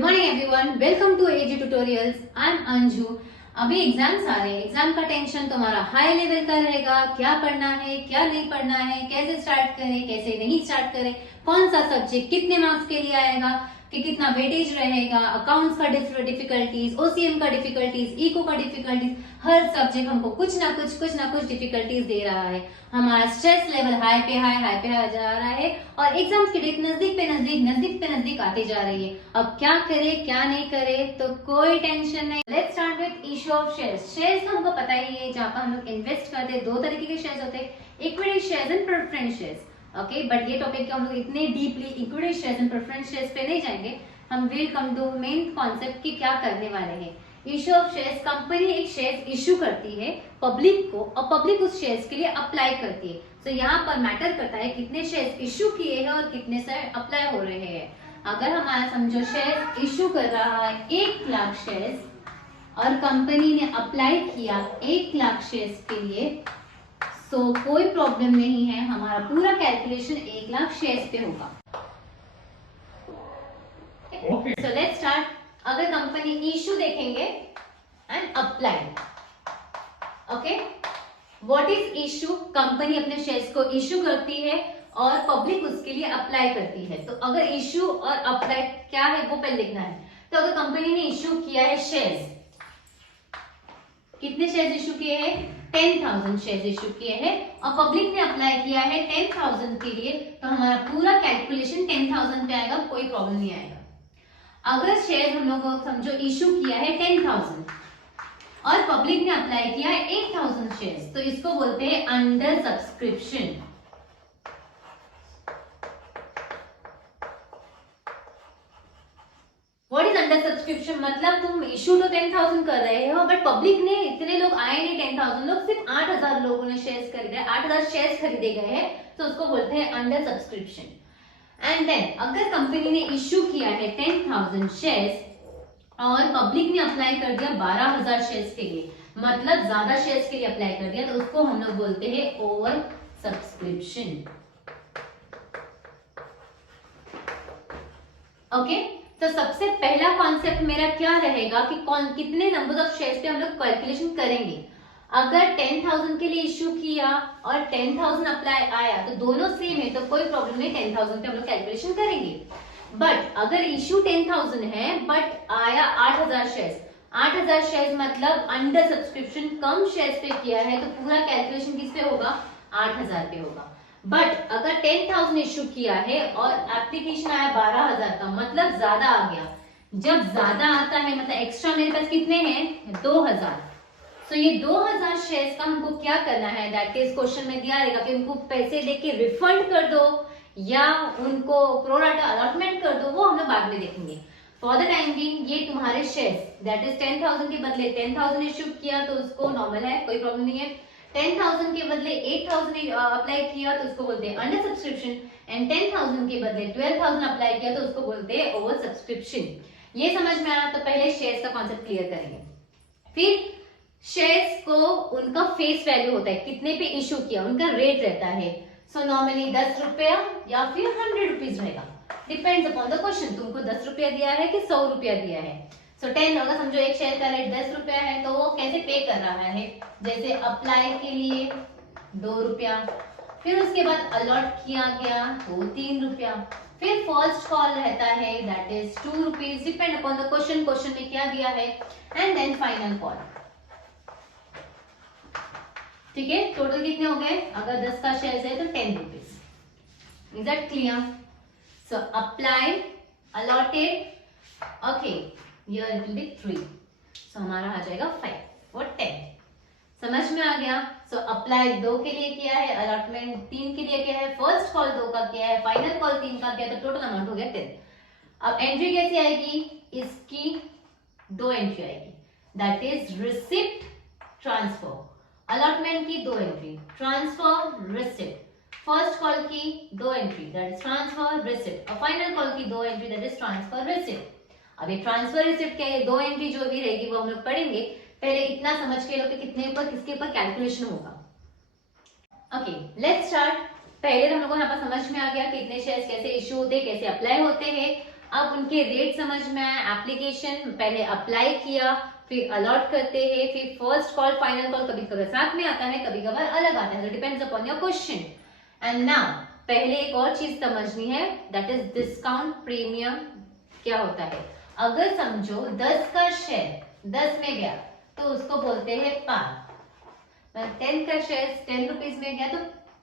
Morning everyone, welcome to AG tutorials. I am Anju. अभी exams आ रहे हैं, एग्जाम का टेंशन तुम्हारा हाई लेवल का रहेगा। क्या पढ़ना है, क्या नहीं पढ़ना है, कैसे स्टार्ट करें, कैसे नहीं स्टार्ट करें, कौन सा सब्जेक्ट कितने मार्क्स के लिए आएगा, कि कितना वेटेज रहेगा, अकाउंट्स का डिफिकल्टीज, ओसीएम का डिफिकल्टीज, इको का डिफिकल्टीज, हर सब्जेक्ट हमको कुछ ना कुछ डिफिकल्टीज दे रहा है। हमारा स्ट्रेस लेवल हाई पे हाई जा रहा है और एग्जाम्स की डेट नजदीक पे नजदीक आती जा रही है। अब क्या करे क्या नहीं करे, तो कोई टेंशन नहीं। Let's start with issue of shares. Shares तो हमको पता ही है, जहाँ पर हम लोग इन्वेस्ट करते हैं। दो तरीके के शेयर्स होते हैं, equity shares and preference shares. Okay, but ये टॉपिक के हम लोग इतने deeply equity shares and preference shares पे नहीं जाएंगे। हम will come to main concept की क्या करने वाले हैं। इशू ऑफ शेयर्स, कंपनी एक शेयर इशू करती है पब्लिक को और पब्लिक उस शेयर्स के लिए अप्लाई करती है। तो यहाँ पर मैटर करता है कितने शेयर्स इशू किए हैं और कितने शेयर अप्लाई हो रहे हैं। अगर हमारा समझो शेयर इशू कर रहा है 1 लाख शेयर्स और कंपनी ने अप्लाई किया 1 लाख शेयर्स के लिए, तो कोई प्रॉब्लम नहीं है, हमारा पूरा कैलकुलेशन 1 लाख शेयर्स पे होगा। सो लेट्स स्टार्ट। अगर कंपनी इशू देखेंगे and apply, okay, what is issue? Company अपने शेयर्स को इशू करती है और पब्लिक उसके लिए अप्लाई करती है। तो अगर इशू और अप्लाई क्या है वो पहले लिखना है। तो अगर कंपनी ने इशू किया है शेयर्स, कितने शेयर्स इशू किए हैं? 10,000 शेयर्स इशू किए हैं और पब्लिक ने अप्लाई किया है 10,000 के लिए, तो हमारा पूरा कैलकुलेशन 10,000 पे आएगा, कोई प्रॉब्लम नहीं आएगा। अगर शेयर हम लोग समझो इशू किया है 10,000 और पब्लिक ने अप्लाई किया है 8,000 शेयर्स, तो इसको बोलते हैं under subscription. What is under subscription? मतलब तुम इशू तो 10,000 कर रहे हो, बट पब्लिक ने इतने लोग आए नहीं, 10,000 लोग, सिर्फ 8,000 लोगों ने शेयर्स खरीदे, 8,000 शेयर्स खरीदे गए हैं, तो उसको बोलते हैं अंडर सब्सक्रिप्शन। एंड देन अगर कंपनी ने इश्यू किया है 10,000 शेयर्स और पब्लिक ने अप्लाई कर दिया 12,000 शेयर्स के लिए, मतलब ज्यादा शेयर्स के लिए अप्लाई कर दिया, तो उसको हम लोग बोलते हैं ओवर सब्सक्रिप्शन। ओके, तो सबसे पहला कॉन्सेप्ट मेरा क्या रहेगा कि कौन कितने नंबर ऑफ शेयर्स पे हम लोग कैलकुलेशन करेंगे। अगर 10,000 के लिए इश्यू किया और 10,000 अप्लाई आया, तो दोनों सेम है, तो कोई प्रॉब्लम नहीं, 10,000 पे हम लोग कैलकुलेशन करेंगे। बट अगर इश्यू 10,000 है बट आया 8,000 शेयर्स, 8,000 शेयर्स मतलब अंडर सब्सक्रिप्शन, कम शेयर्स पे किया है, तो पूरा कैलकुलेशन किस पे होगा? 8,000 पे होगा। बट अगर 10,000 इश्यू किया है और एप्लीकेशन आया 12,000 का, मतलब ज्यादा आ गया। जब ज्यादा आता है मतलब एक्स्ट्रा मेरे पास कितने हैं? 2,000। तो ये 2,000 शेयर्स का हमको क्या करना है? दैट इज क्वेश्चन में दिया रहेगा कि उनको पैसे देके रिफंड कर दो या उनको प्रोराटा अलॉटमेंट कर दो, वो हम लोग बाद में देखेंगे। फॉर द टाइम बीइंग ये तुम्हारे शेयर्स, दैट इज 10,000 के बदले 10,000 इश्यू किया तो उसको नॉर्मल है, कोई प्रॉब्लम नहीं है। 10,000 के बदले 8,000 अप्लाई किया तो उसको बोलते हैं अंडर सब्सक्रिप्शन, एंड 10,000 के बदले 12,000 अप्लाई किया तो उसको बोलते हैं ओवर सब्सक्रिप्शन। ये समझ में आया? तो पहले शेयर्स का कॉन्सेप्ट क्लियर करेंगे। फिर शेयर्स को उनका फेस वैल्यू होता है, कितने पे इशू किया, उनका रेट रहता है। सो नॉर्मली 10 रुपया या फिर 100 रुपीज रहेगा, डिपेंड्स अपॉन द क्वेश्चन। तुमको 10 रुपया दिया है कि 100 रुपया दिया है। सो 10 होगा, समझो एक शेयर का रेट 10 रुपया है, तो वो कैसे पे कर रहा है? जैसे अप्लाई के लिए 2 रुपया, फिर उसके बाद अलॉट किया गया तो 3 रुपया, फिर फर्स्ट कॉल रहता है that is 2 rupees, depend upon the question, question में क्या दिया है, एंड देन फाइनल कॉल। ठीक है, टोटल कितने हो गए? अगर 10 का शेयर है तो 10 rupees. Is that clear? So apply, allotted, okay, here it will be 3, सो हमारा आ जाएगा 5 और 10। समझ में आ गया? सो अप्लाई 2 के लिए किया है, अलॉटमेंट 3 के लिए किया है, फर्स्ट कॉल 2 का किया है, फाइनल कॉल 3 का किया, तो टोटल अमाउंट हो गया 10। अब एंट्री कैसी आएगी? इसकी 2 एंट्री आएगी, that is receipt, transfer. Allotment की 2 entry, transfer, receipt. First call की 2 entry, that is transfer, receipt, और फाइनल कॉल की 2 entry, that is transfer, receipt. अब ये ट्रांसफर रिसिप्ट के 2 एंट्री जो भी रहेगी वो हम लोग पढ़ेंगे। पहले इतना समझ के लो कि कितने ऊपर किसके ऊपर कैलकुलेशन होगा। Okay, let's start. पहले तो हम लोग को यहाँ पर समझ में आ गया कि इतने शेयर्स कैसे इश्यू होते हैं, कैसे अप्लाई होते हैं। अब उनके रेट समझ में आया, एप्लीकेशन पहले अप्लाई किया, फिर अलॉट करते हैं, फिर फर्स्ट कॉल फाइनल कॉल कभी कभार साथ में आता है, कभी कभार अलग आता है, depends upon your question. And now पहले एक और चीज समझनी है, दैट इज डिस्काउंट प्रीमियम क्या होता है। अगर समझो 10 का शेयर 10 में गया तो उसको बोलते हैं पार, 10 का शेयर 10 रुपीज में गया तो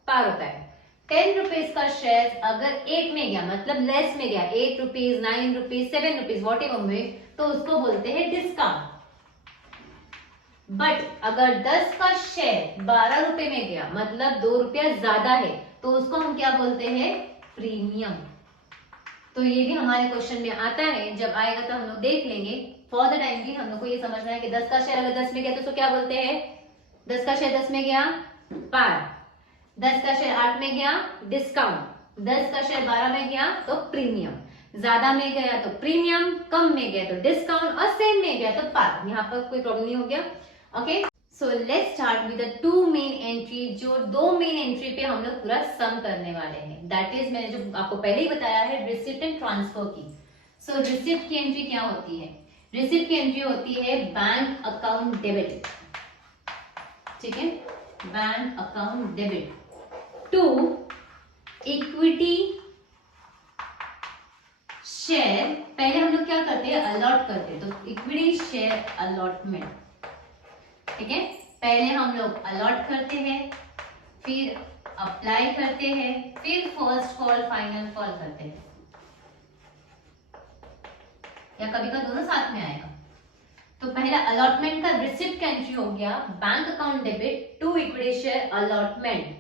पार होता है। 10 रुपीज का शेयर अगर 8 में गया मतलब लेस में गया, 8 rupees 9 rupees 7 rupees what ever में, तो उसको बोलते हैं डिस्काउंट। बट अगर 10 का शेयर 12 रुपए में गया मतलब 2 रुपया ज्यादा है, तो उसको हम क्या बोलते हैं, प्रीमियम। तो ये भी हमारे क्वेश्चन में आता है, जब आएगा तो हम लोग देख लेंगे। फॉर द टाइम भी हम लोग को ये समझना है कि 10 का शेयर अगर 10 में गया तो उसको क्या बोलते हैं, 10 का शेयर 10 में गया पार, 10 का शेयर 8 में गया डिस्काउंट, 10 का शेयर 12 में गया तो प्रीमियम, ज्यादा में गया तो प्रीमियम, कम में गया तो डिस्काउंट और सेम में गया तो पार। यहाँ पर कोई प्रॉब्लम नहीं हो गया। Okay, so let's start with the 2 main entry. जो 2 मेन एंट्री पे हम लोग पूरा सम करने वाले हैं, दैट इज मैंने जो आपको पहले ही बताया है रिसिप्ट एंड ट्रांसफर की। सो रिसिप्ट की एंट्री क्या होती है, रिसिप्ट की एंट्री होती है बैंक अकाउंट डेबिट, ठीक है, bank account debit to equity share. पहले हम लोग क्या करते हैं, अलॉट करते हैं, तो इक्विटी शेयर अलॉटमेंट, ठीक है। पहले हम लोग अलॉट करते हैं, फिर अप्लाई करते हैं, फिर फर्स्ट कॉल फाइनल कॉल करते हैं, या कभी कभी दोनों साथ में आएगा। तो पहला अलॉटमेंट का रिसिप्ट का एंट्री हो गया bank account debit to equity share allotment.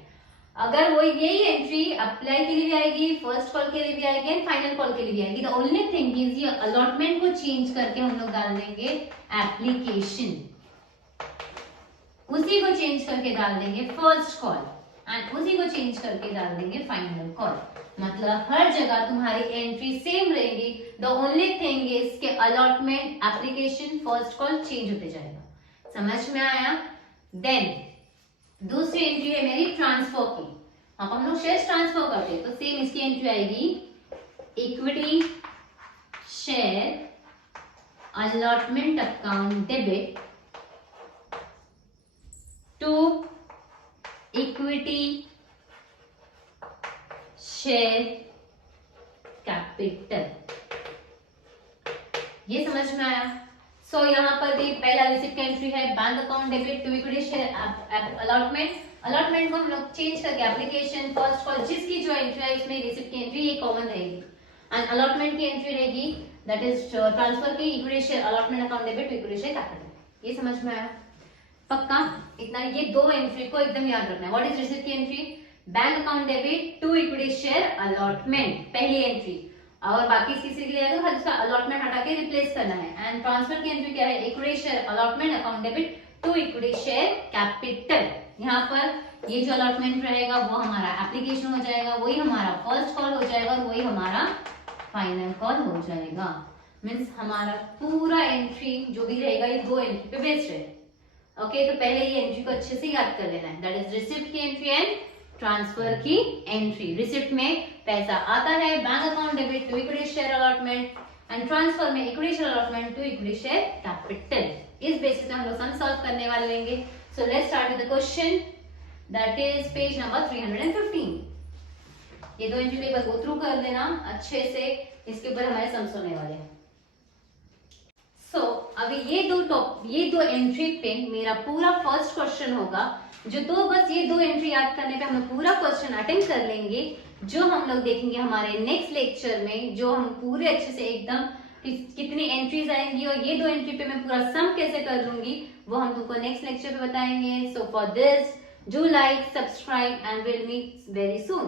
अगर वो यही एंट्री अप्लाई के लिए भी आएगी, फर्स्ट कॉल के लिए भी आएगी एंड फाइनल कॉल के लिए भी आएगी। द ओनली थिंग इज ये अलॉटमेंट को चेंज करके हम लोग डाल देंगे एप्लीकेशन, उसी को चेंज करके डाल देंगे फर्स्ट कॉल एंड उसी को चेंज करके डाल देंगे फाइनल कॉल। मतलब हर जगह तुम्हारी एंट्री सेम रहेगी, द ओनली थिंग इज के allotment application first call change होते जाएगा। समझ में आया? देन दूसरी एंट्री है मेरी ट्रांसफर की। अब हम लोग शेयर ट्रांसफर करते हैं तो सेम इसकी एंट्री आएगी equity share allotment account debit to equity share capital. ये समझ में आया? सो यहाँ पर भी पहला रिसिप्ट का एंट्री है bank account debit to equity share allotment. Allotment को हम लोग चेंज करके एप्लीकेशन फर्स्ट कॉल, जिसकी जो एंट्री है उसमें रिसिप्ट की एंट्री ये कॉमन रहेगी एंड अलॉटमेंट की एंट्री रहेगी दैट इज ट्रांसफर की equity share allotment account debit to equity share capital. ये समझ में आया? पक्का? इतना ये दो एंट्री को एकदम याद रखना है। व्हाट इज रिसिप्ट की entry? Bank account debit to equity share allotment, पहली एंट्री, और बाकी सीसी के लिए तो उसका अलॉटमेंट हटा के रिप्लेस करना है। एंड ट्रांसफर की एंट्री क्या है? Equity share allotment account debit to equity share capital. यहाँ पर ये जो अलॉटमेंट रहेगा वो हमारा एप्लीकेशन हो जाएगा, वही हमारा फर्स्ट कॉल हो जाएगा और वही हमारा फाइनल कॉल हो जाएगा। मीन्स हमारा पूरा एंट्री जो भी रहेगा ये दो एंट्री पे बेस्ड है। ओके, तो पहले ये एंट्री को अच्छे से याद कर लेना है, दैट इज रिसिप्ट की एंट्री एंड ट्रांसफर की एंट्री। रिसिप्ट में पैसा आता है bank account debit to equity share allotment and transfer में equity share allotment to equity share capital. इस बेसिस पे हम लोग सम सॉल्व करने वाले लेंगे। So let's start with the question that is page number 315। ये दो एंट्री पेपर गो थ्रू कर लेना अच्छे से, इसके ऊपर हमारे सम्स होने वाले हैं। सो अभी ये दो एंट्री पे मेरा पूरा फर्स्ट क्वेश्चन होगा, जो बस ये दो एंट्री याद करने पे हम पूरा क्वेश्चन अटेंड कर लेंगे, जो हम लोग देखेंगे हमारे नेक्स्ट लेक्चर में, जो हम पूरे अच्छे से एकदम कितनी एंट्रीज आएंगी और ये दो एंट्री पे मैं पूरा सम कैसे कर लूंगी वो हम तुमको नेक्स्ट लेक्चर पे बताएंगे। So for this do like, subscribe and will meet very soon.